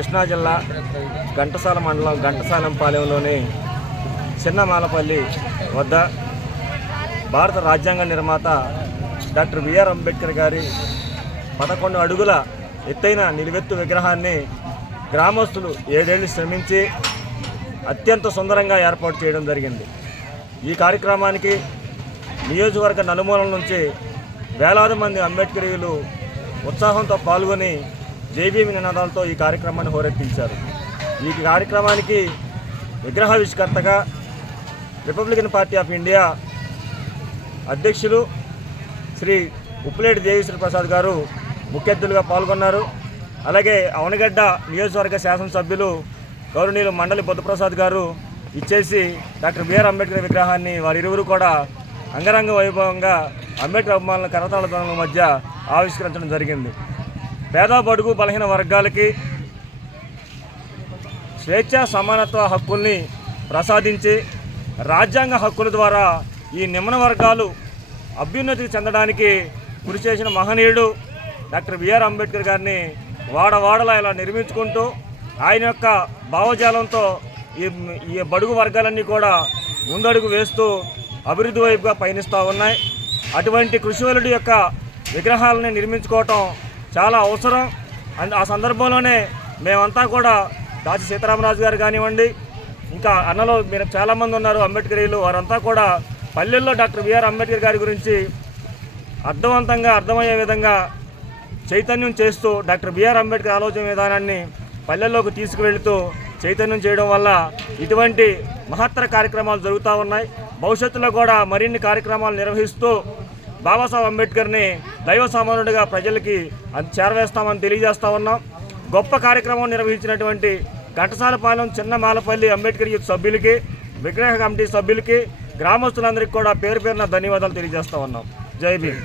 కృష్ణా జిల్లా ఘంటసాల మండలం ఘంటసాలంపాలెంలోని చిన్నమాలపల్లి వద్ద భారత రాజ్యాంగ నిర్మాత డాక్టర్ బిఆర్ అంబేద్కర్ గారి 11 అడుగుల ఎత్తైన నిలువెత్తు విగ్రహాన్ని గ్రామస్తులు 7 ఏళ్లు శ్రమించి అత్యంత సుందరంగా ఏర్పాటు చేయడం జరిగింది. ఈ కార్యక్రమానికి నియోజకవర్గ నలుమూలల నుంచి వేలాది మంది అంబేద్కరీయులు ఉత్సాహంతో పాల్గొని జైభీమి నినాదాలతో ఈ కార్యక్రమాన్ని హోరెత్తించారు. ఈ కార్యక్రమానికి విగ్రహావిష్కర్తగా రిపబ్లికన్ పార్టీ ఆఫ్ ఇండియా అధ్యక్షులు శ్రీ ఉప్పులేటి దేవిశ్రీ ప్రసాద్ గారు ముఖ్య అతిథులుగా పాల్గొన్నారు. అలాగే అవనగడ్డ నియోజకవర్గ శాసనసభ్యులు గౌరవనీయులు మండలి బుద్ధప్రసాద్ గారు ఇచ్చేసి డాక్టర్ బిఆర్ అంబేద్కర్ విగ్రహాన్ని వారిరువురు కూడా అంగరంగ వైభవంగా అంబేద్కర్ అభిమానుల కరతాళ ధ్వనుల మధ్య ఆవిష్కరించడం జరిగింది. పేద బడుగు బలహీన వర్గాలకి స్వేచ్ఛ సమానత్వ హక్కుల్ని ప్రసాదించి రాజ్యాంగ హక్కుల ద్వారా ఈ నిమ్న వర్గాలు అభ్యున్నతికి చెందడానికి కృషి చేసిన మహనీయుడు డాక్టర్ బిఆర్ అంబేద్కర్ గారిని వాడవాడలా ఇలా నిర్మించుకుంటూ ఆయన యొక్క భావజాలంతో ఈ బడుగు వర్గాలన్నీ కూడా ముందడుగు వేస్తూ అభివృద్ధి వైపుగా పయనిస్తూ ఉన్నాయి. అటువంటి కృషివలుడి యొక్క విగ్రహాలని నిర్మించుకోవటం చాలా అవసరం. ఆ సందర్భంలోనే మేమంతా కూడా దాచి సీతారామరాజు గారు కానివ్వండి, ఇంకా అన్నలో మీరు చాలామంది ఉన్నారు అంబేద్కరీలు, వారంతా కూడా పల్లెల్లో డాక్టర్ బిఆర్ అంబేద్కర్ గారి గురించి అర్థవంతంగా అర్థమయ్యే విధంగా చైతన్యం చేస్తూ డాక్టర్ బిఆర్ అంబేద్కర్ ఆలోచన విధానాన్ని పల్లెల్లోకి తీసుకువెళుతూ చైతన్యం చేయడం వల్ల ఇటువంటి మహత్తర కార్యక్రమాలు జరుగుతూ ఉన్నాయి. భవిష్యత్తులో కూడా మరిన్ని కార్యక్రమాలు నిర్వహిస్తూ బాబాసాహెబ్ అంబేద్కర్ని దైవ సమానుడిగా ప్రజలకి చేరవేస్తామని తెలియజేస్తూ ఉన్నాం. గొప్ప కార్యక్రమం నిర్వహించినటువంటి ఘంటసాలపాలెం చిన్నమాలపల్లి అంబేద్కర్ యూత్ సభ్యులకి, విగ్రహ కమిటీ సభ్యులకి, గ్రామస్తులందరికీ కూడా పేరు పేరున ధన్యవాదాలు తెలియజేస్తూ ఉన్నాం. జై భీమ్.